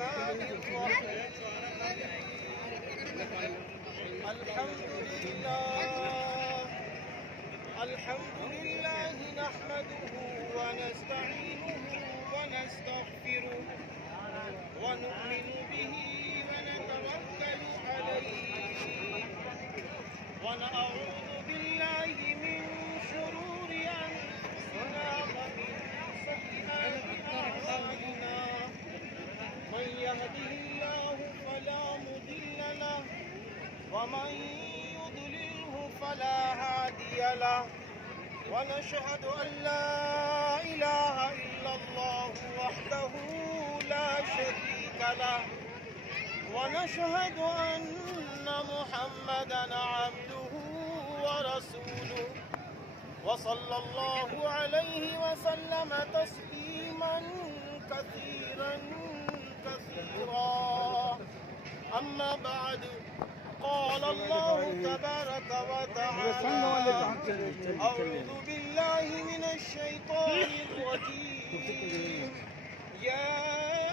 الرحمن الرحيم الحمد لله نحمده ونستعينه ونستغفره ونؤمن به ونتوكل عليه ونعوذ بالله من شرور أنفسنا ومن سيئات أعمالنا من يهده الله فلا مضل له ومن يضلله فلا هادي له ونشهد أن لا إله إلا الله وحده لا شريك له ونشهد أن محمدا عبده ورسوله وصلى الله عليه وسلم تسليما كثيرا أما بعد قال الله تبارك وتعالى أعوذ بالله من الشيطان الرجيم يا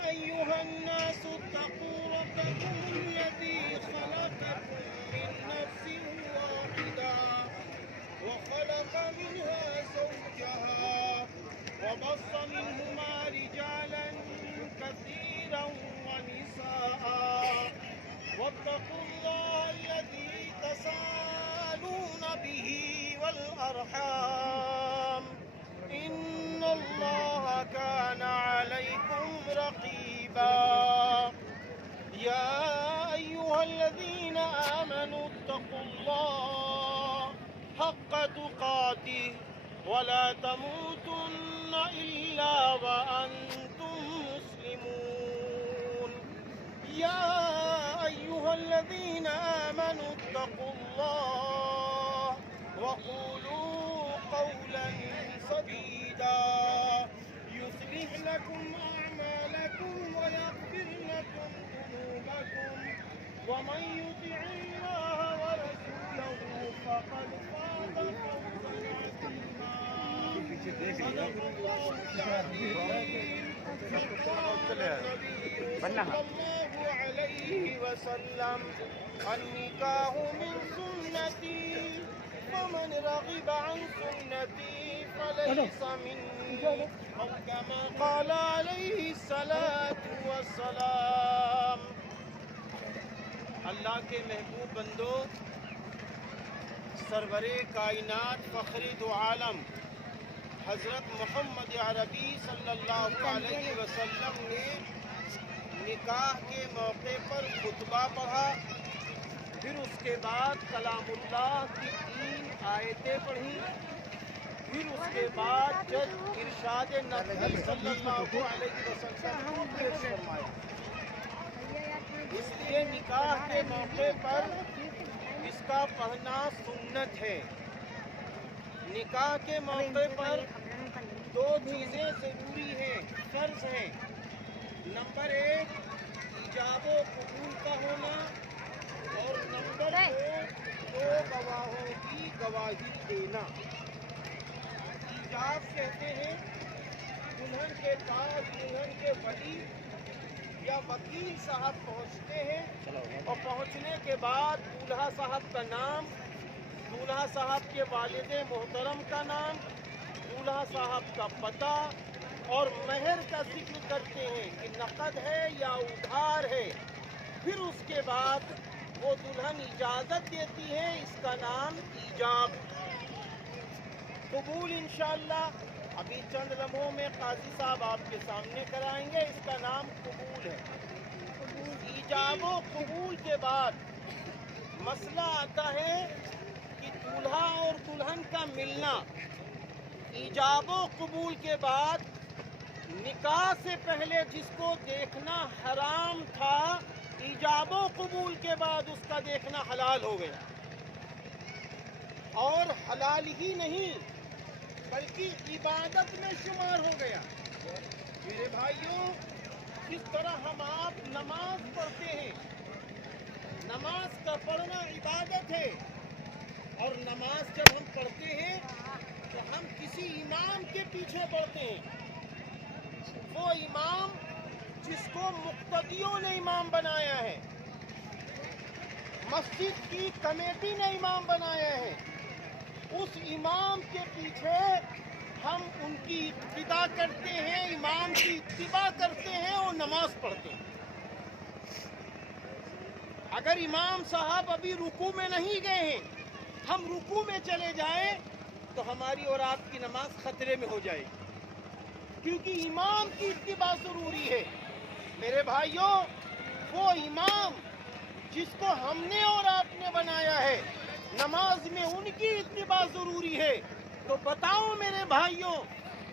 أيها الناس اتقوا ربكم الذي خلقكم من نفس واحدة وخلق منها زوجها وبص منهما رجالا كثيرا ونساء واتقوا الله الذي تساءلون به والأرحام إن الله كان عليكم رقيبا يا أيها الذين آمنوا اتقوا الله حق تقاته ولا تموتن إلا وأنتم مسلمون يا أيها الذين آمنوا اتقوا الله وقولوا قولا سديدا يصلح لكم أعمالكم ويغفر لكم ذنوبكم ومن يطع الله ورسوله فقد فاز فوزا عظيما صدق الله العظيم قال النبي صلى الله عليه وسلم النكاح من سنتي ومن رغب عن سنتي فليس مني أو كما قال عليه الصلاة والسلام اللہ کے محبوب بندو سرور کائنات فخر دو عالم حضرت محمد عربی صلی اللہ علیہ وسلم نے نکاح کے موقع پر خطبہ پڑھا، پھر اس کے بعد کلام اللہ کی 3 آیتیں پڑھی، پھر اس کے بعد جب ارشاد نبی صلی اللہ علیہ وسلم کو پیش فرمایا۔ اس لیے نکاح کے موقع پر اس کا پڑھنا سنت ہے۔ نکاح کے موقع پر 2 چیزیں ضروری ہیں، فرض ہیں۔ نمبر 1 ایجاب و قبول کا ہونا، اور نمبر 2 گواہوں کی گواہی دینا۔ ایجاب کہتے ہیں دلہن کے پاس دلہن کے ولی یا وکیل صاحب پہنچتے ہیں، اور پہنچنے کے بعد دولہا صاحب کا نام، دولہا صاحب کے والد محترم کا نام، دولہا صاحب کا پتہ اور مہر کا ذکر کرتے ہیں کہ نقد ہے یا ادھار ہے۔ پھر اس کے بعد وہ دلہن اجازت دیتی ہے، اس کا نام ایجاب۔ قبول انشاءاللہ ابھی چند لمحوں میں قاضی صاحب آپ کے سامنے کرائیں گے، اس کا نام قبول ہے۔ ایجاب و قبول کے بعد مسئلہ آتا ہے کہ دولہا اور دلہن کا ملنا۔ ایجاب و قبول کے بعد نکاح سے پہلے جس کو دیکھنا حرام تھا، ایجاب و قبول کے بعد اس کا دیکھنا حلال ہو گیا، اور حلال ہی نہیں بلکہ عبادت میں شمار ہو گیا۔ میرے بھائیوں، جس طرح ہم آپ نماز پڑھتے ہیں، نماز کا پڑھنا عبادت ہے، اور نماز جب ہم پڑھتے ہیں تو ہم کسی امام کے پیچھے پڑھتے ہیں۔ وہ امام جس کو مقتدیوں نے امام بنایا ہے، مسجد کی کمیٹی نے امام بنایا ہے، اس امام کے پیچھے ہم ان کی اتباع کرتے ہیں، امام کی اتباع کرتے ہیں اور نماز پڑھتے ہیں۔ اگر امام صاحب ابھی رکوع میں نہیں گئے ہیں، ہم رکوع میں چلے جائیں تو ہماری اور آپ کی نماز خطرے میں ہو جائے گی، کیونکہ امام کی اتباع ضروری ہے۔ میرے بھائیوں، وہ امام جس کو ہم نے اور آپ نے بنایا ہے، نماز میں ان کی اتباع ضروری ہے، تو بتاؤ میرے بھائیوں،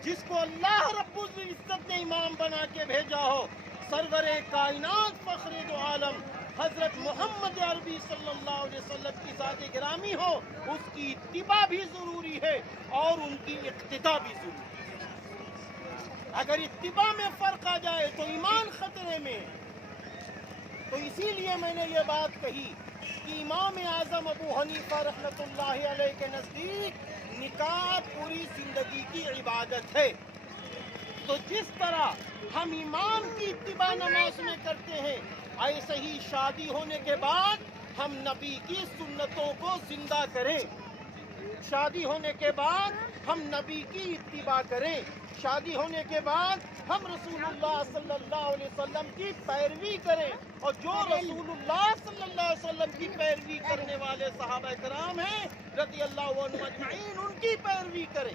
جس کو اللہ رب العزت نے امام بنا کے بھیجا ہو، سرور کائنات فخر دو عالم حضرت محمد عربی صلی اللہ علیہ وسلم کی ذات گرامی ہو، اس کی اتباع بھی ضروری ہے اور ان کی اقتداء بھی ضروری ہے۔ اگر اتباع میں فرق آ جائے تو ایمان خطرے میں ہے۔ تو اسی لیے میں نے یہ بات کہی کہ امام اعظم ابو حنیفہ رحمۃ اللہ علیہ کے نزدیک نکاح پوری زندگی کی عبادت ہے۔ تو جس طرح ہم امام کی اتباع نماز میں کرتے ہیں، ایسے ہی شادی ہونے کے بعد ہم نبی کی سنتوں کو زندہ کریں۔ شادی ہونے کے بعد ہم نبی کی اتباع کریں۔ شادی ہونے کے بعد ہم رسول اللہ صلی اللہ علیہ وسلم کی پیروی کریں، اور جو رسول اللہ صلی اللہ علیہ وسلم کی پیروی کرنے والے صحابہ کرام ہیں رضی اللہ عنہم اجمعین، ان کی پیروی کریں،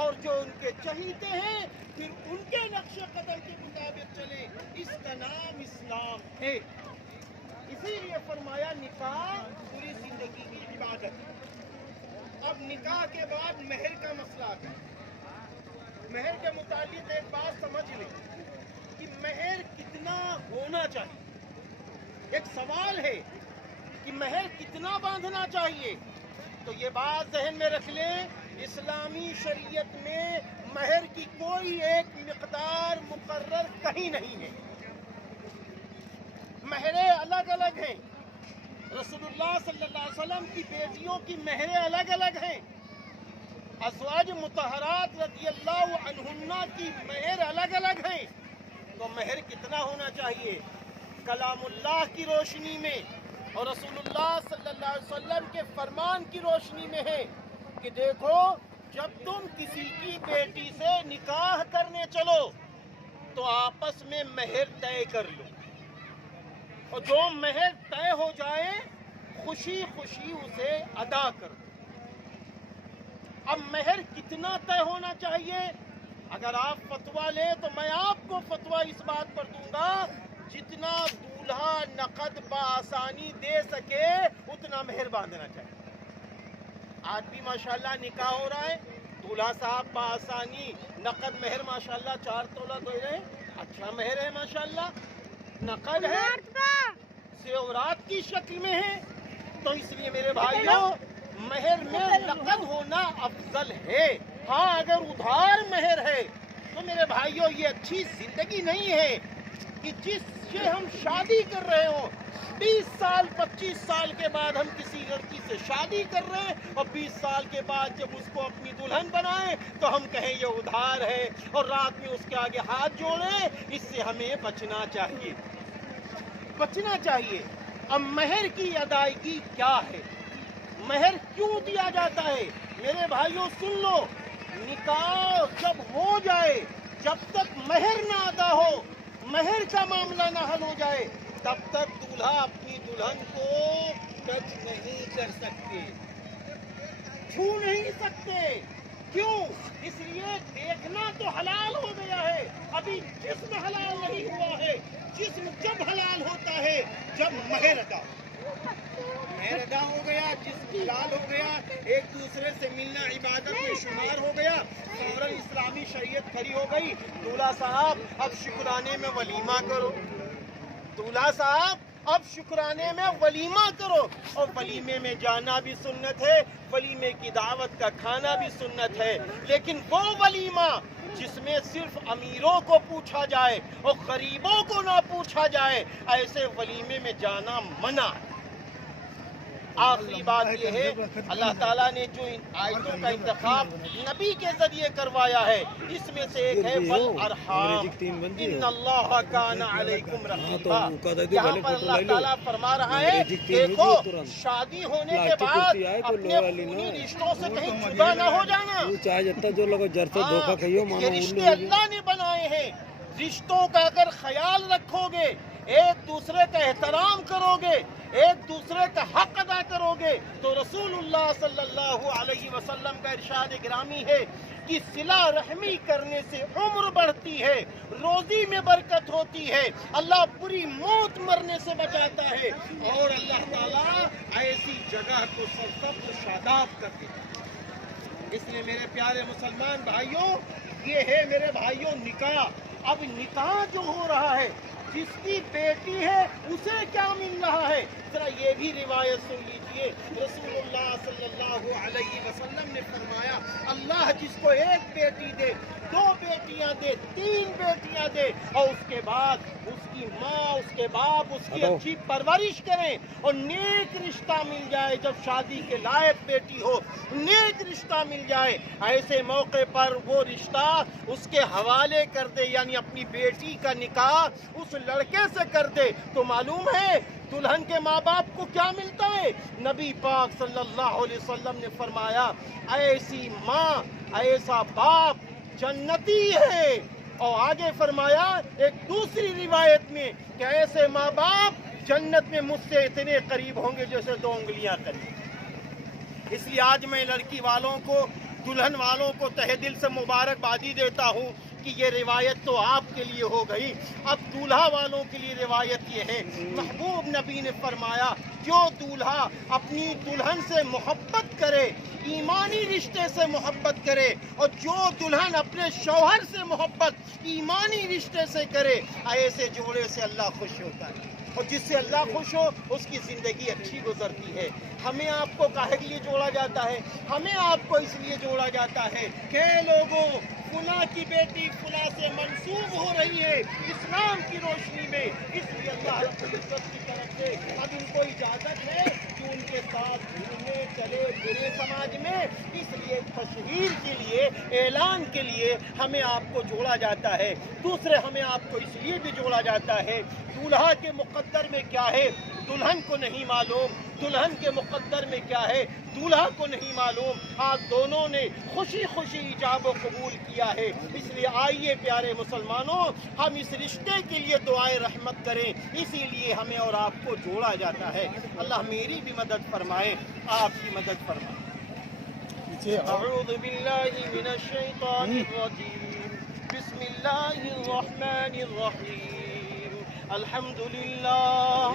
اور جو ان کے چہیتے ہیں پھر ان کے نقش قدم کے مطابق چلیں۔ اس کا نام اسلام ہے۔ اسی لیے فرمایا نکاح پوری زندگی کی عبادت ہے۔ اب نکاح کے بعد مہر کا مسئلہ آتا ہے۔ مہر کے متعلق ایک بات سمجھ لیں کہ مہر کتنا ہونا چاہیے۔ ایک سوال ہے کہ مہر کتنا باندھنا چاہیے، تو یہ بات ذہن میں رکھ لیں، اسلامی شریعت میں مہر کی کوئی ایک مقدار مقرر کہیں نہیں ہے۔ مہریں الگ الگ ہیں۔ رسول اللہ صلی اللہ علیہ وسلم کی بیٹیوں کی مہریں الگ الگ ہیں۔ ازواج مطہرات رضی اللہ عنہن کی مہر الگ الگ ہیں۔ تو مہر کتنا ہونا چاہیے؟ کلام اللہ کی روشنی میں اور رسول اللہ صلی اللہ علیہ وسلم کے فرمان کی روشنی میں ہے کہ دیکھو، جب تم کسی کی بیٹی سے نکاح کرنے چلو تو آپس میں مہر طے کر لو، اور جو مہر طے ہو جائے خوشی خوشی اسے ادا کر دو۔ اب مہر کتنا طے ہونا چاہیے؟ اگر آپ فتویٰ لیں تو میں آپ کو فتویٰ اس بات پر دوں گا، جتنا دولہا نقد بآسانی دے سکے اتنا مہر باندھنا چاہیے۔ آج بھی ماشاءاللہ نکاح ہو رہا ہے، دولہا صاحب بآسانی نقد مہر ماشاءاللہ 4 تولہ دے رہے ہیں، اچھا مہر ہے ماشاءاللہ، نقد ہے، زیورات کی شکل میں ہے۔ تو اس لیے میرے بھائیوں، مہر میں نقد ہونا افضل ہے۔ ہاں، اگر ادھار مہر ہے تو میرے بھائیوں یہ اچھی زندگی نہیں ہے کہ جس سے ہم شادی کر رہے ہوں، 20 سال 25 سال کے بعد ہم کسی لڑکی سے شادی کر رہے ہیں، اور 20 سال کے بعد جب اس کو اپنی دلہن بنائیں تو ہم کہیں یہ ادھار ہے، اور رات میں اس کے آگے ہاتھ جوڑیں۔ اس سے ہمیں بچنا چاہیے، بچنا چاہیے۔ اب مہر کی ادائیگی کیا ہے؟ مہر کیوں دیا جاتا ہے؟ میرے بھائیوں سن لو، نکاح جب ہو جائے، جب تک مہر نہ ادا ہو، مہر کا معاملہ نہ حل ہو جائے، تب تک دولہا اپنی دلہن کو ٹچ نہیں کر سکتے، چھو نہیں سکتے۔ کیوں؟ اس لیے دیکھنا تو حلال ہو گیا ہے، ابھی جسم حلال نہیں ہوا ہے۔ جسم جب حلال ہوتا ہے جب مہر ادا ہو، مہر ادا ہو گیا، جسم حلال ہو گیا، ایک دوسرے سے ملنا عبادت میں شمار ہو گیا، فوراً اسلامی شریعت کھڑی ہو گئی۔ دولہا صاحب اب شکرانے میں ولیمہ کرو، دولہا صاحب اب شکرانے میں ولیمہ کرو، اور ولیمے میں جانا بھی سنت ہے، ولیمے کی دعوت کا کھانا بھی سنت ہے، لیکن وہ ولیمہ جس میں صرف امیروں کو پوچھا جائے اور غریبوں کو نہ پوچھا جائے، ایسے ولیمے میں جانا منع ہے۔ آخری بات یہ ہے اللہ تعالیٰ نے جو ان آیتوں کا انتخاب نبی کے ذریعے کروایا ہے اس میں سے ایک ہے والارحام ان اللہ کان علیکم رقیبا۔ یہاں پر اللہ تعالیٰ فرما رہا ہے دیکھو شادی ہونے کے بعد اپنے خونی رشتوں سے کہیں جدا نہ ہو جانا۔ یہ رشتے اللہ نے بنائے ہیں، رشتوں کا اگر خیال رکھو گے، ایک دوسرے کا احترام کرو گے، ایک دوسرے کا حق ادا کرو گے تو رسول اللہ صلی اللہ علیہ وسلم کا ارشاد گرامی ہے کہ صلہ رحمی کرنے سے عمر بڑھتی ہے، روزی میں برکت ہوتی ہے، اللہ بری موت مرنے سے بچاتا ہے، اور اللہ تعالیٰ ایسی جگہ کو سرسبز و شاداب کر دیتا ہے۔ اس لیے میرے پیارے مسلمان بھائیوں، یہ ہے میرے بھائیوں نکاح۔ اب نکاح جو ہو رہا ہے، جس کی بیٹی ہے اسے کیا مل رہا ہے، ذرا یہ بھی روایت سن لیجئے۔ رسول اللہ صلی اللہ علیہ وسلم نے فرمایا اللہ جس کو ایک بیٹی دے، دو بیٹیاں دے، تین بیٹیاں دے، اور اس کے بعد اس کی ماں، اس کے باپ اس کی اچھی پرورش کریں اور نیک رشتہ مل جائے، جب شادی کے لائق بیٹی ہو نیک رشتہ مل جائے، ایسے موقع پر وہ رشتہ اس کے حوالے کر دے، یعنی اپنی بیٹی کا نکاح اس لڑکے سے کر دے، تو معلوم ہے دلہن کے ماں باپ کو کیا ملتا ہے۔ نبی پاک صلی اللہ علیہ وسلم نے فرمایا ایسی ماں ایسا باپ جنتی ہے، اور آگے فرمایا ایک دوسری روایت میں کہ ایسے ماں باپ جنت میں مجھ سے اتنے قریب ہوں گے جیسے دو انگلیاں قریب۔ اس لیے آج میں لڑکی والوں کو، دلہن والوں کو تہہ دل سے مبارکبادی دیتا ہوں کہ یہ روایت تو آپ کے لیے ہو گئی، اب دولہا والوں کے لیے روایت یہ ہے۔ محبوب نبی نے فرمایا جو دولہا اپنی دلہن سے محبت کرے، ایمانی رشتے سے محبت کرے، اور جو دلہن اپنے شوہر سے محبت ایمانی رشتے سے کرے، ایسے جوڑے سے اللہ خوش ہوتا ہے، اور جس سے اللہ خوش ہو اس کی زندگی اچھی گزرتی ہے۔ ہمیں آپ کو کاہے کے لیے جوڑا جاتا ہے؟ ہمیں آپ کو اس لیے جوڑا جاتا ہے کہ لوگوں فلاں کی بیٹی فلاں سے منسوب ہو رہی ہے اسلام کی روشنی میں، اس لیے اللہ رب العزت کی طرف سے اب ان کو اجازت ہے کہ ان کے ساتھ گھومنے چلے برے سماج میں، اس لیے تشہیر کے لیے، اعلان کے لیے ہمیں آپ کو جوڑا جاتا ہے۔ دوسرے ہمیں آپ کو اس لیے بھی جوڑا جاتا ہے، دولہا کے مقدر میں کیا ہے دلہن کو نہیں معلوم، دلہن کے مقدر میں کیا ہے دولہا کو نہیں معلوم، آج دونوں نے خوشی خوشی ایجاب و قبول کیا ہے۔ اس لیے آئیے پیارے مسلمانوں ہم اس رشتے کے لیے دعائے رحمت کریں، اسی لیے ہمیں اور آپ کو جوڑا جاتا ہے۔ اللہ میری بھی مدد فرمائے، آپ کی مدد فرمائے۔ اعوذ باللہ من الشیطان الرجیم، بسم اللہ الرحمن الرحیم، الحمد لله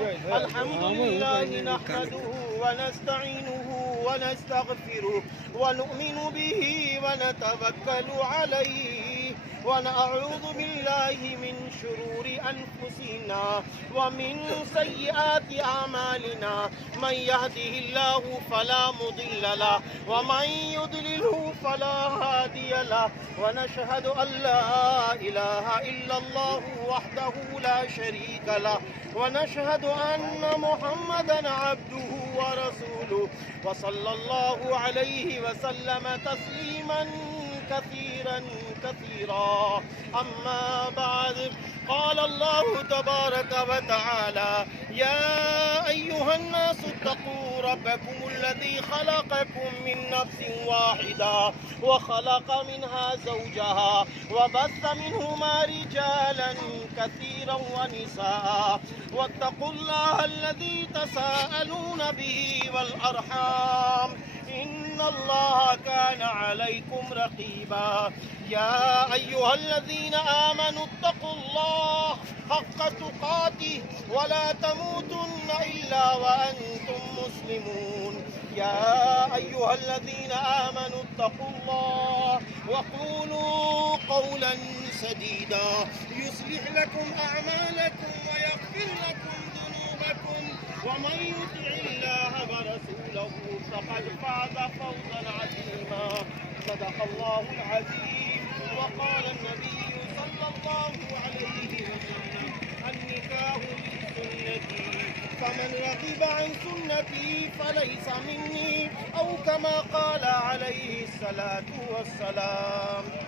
نحمده ونستعينه ونستغفره ونؤمن به ونتوكل عليه ونعوذ بالله من شرور أنفسنا ومن سيئات أعمالنا، من يهده الله فلا مضل له ومن يضلله فلا هادي له، ونشهد أن لا إله إلا الله وحده لا شريك له، ونشهد أن محمدا عبده ورسوله، وصلى الله عليه وسلم تسليما كثيرا كثيرا، أما بعد، قال الله تبارك وتعالى يا أيها الناس اتقوا ربكم الذي خلقكم من نفس واحدة وخلق منها زوجها وبث منهما رجالا كثيرا ونساء، واتقوا الله الذي تساءلون به والأرحام إن الله كان عليكم رقيبا، يا أيها الذين آمنوا اتقوا الله حق تقاته ولا تموتن إلا وأنتم مسلمون، يا أيها الذين آمنوا اتقوا الله وقولوا قولا سديدا يصلح لكم أعمالكم ويغفر لكم ذنوبكم، ومن يطع الله ورسوله فقد فاز فوزا عظيما، صدق الله العظيم، وقال النبي صلى الله عليه وسلم النكاح لسنتي فمن رغب عن سنتي فليس مني أو كما قال عليه الصلاة والسلام.